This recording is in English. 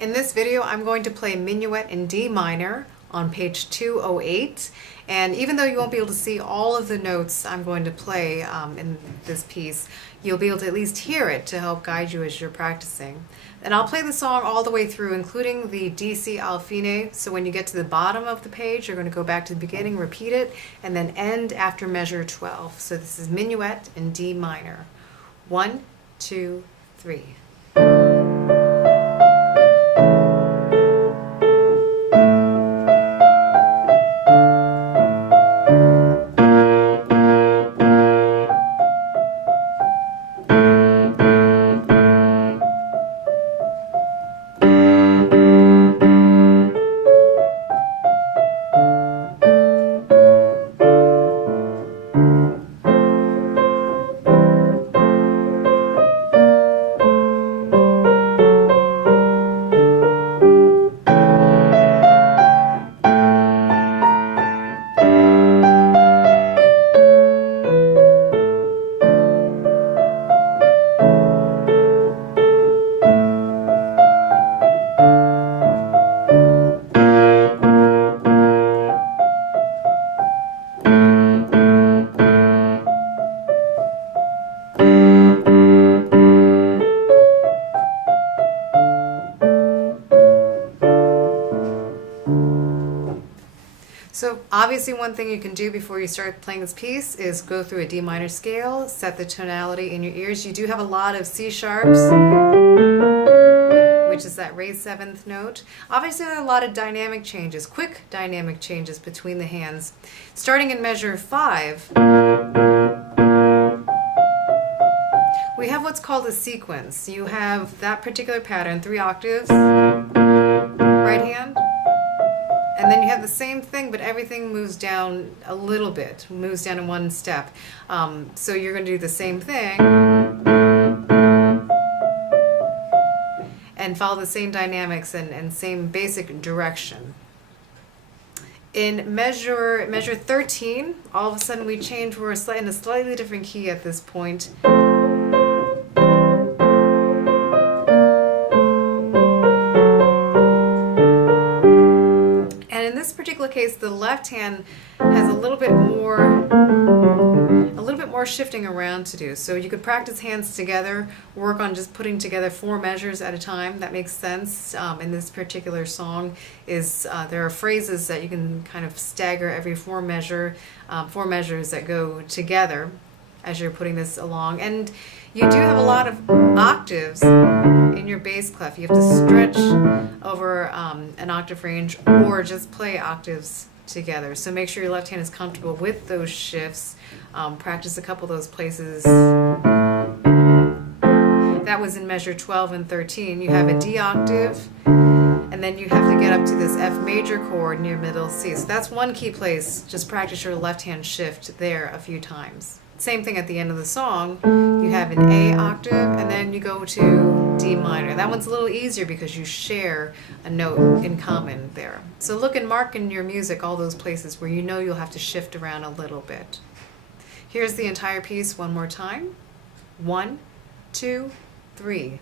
In this video, I'm going to play Minuet in D minor on page 208. And even though you won't be able to see all of the notes I'm going to play in this piece, you'll be able to at least hear it to help guide you as you're practicing. And I'll play the song all the way through, including the DC al fine. So when you get to the bottom of the page, you're going to go back to the beginning, repeat it, and then end after measure 12. So this is Minuet in D minor. 1, 2, 3. So obviously one thing you can do before you start playing this piece is go through a D minor scale, set the tonality in your ears. You do have a lot of C sharps, which is that raised 7th note. Obviously there are a lot of dynamic changes, quick dynamic changes between the hands. Starting in measure 5, we have what's called a sequence. You have that particular pattern, 3 octaves, right hand. And then you have the same thing, but everything moves down a little bit, moves down in one step. So you're going to do the same thing and follow the same dynamics and same basic direction. In measure 13, all of a sudden we change, we're in a slightly different key at this point. Case, the left hand has a little bit more shifting around to do. So you could practice hands together, work on just putting together 4 measures at a time. That makes sense. In this particular song, there are phrases that you can kind of stagger every 4 measures that go together as you're putting this along. And you do have a lot of octaves in your bass clef. You have to stretch over an octave range or just play octaves together. So make sure your left hand is comfortable with those shifts. Practice a couple of those places. That was in measure 12 and 13. You have a D octave, and then you have to get up to this F major chord near middle C. So that's one key place. Just practice your left hand shift there a few times. Same thing at the end of the song. You have an A octave, and then you go to D minor. That one's a little easier because you share a note in common there. So look and mark in your music all those places where you know you'll have to shift around a little bit. Here's the entire piece one more time. 1, 2, 3.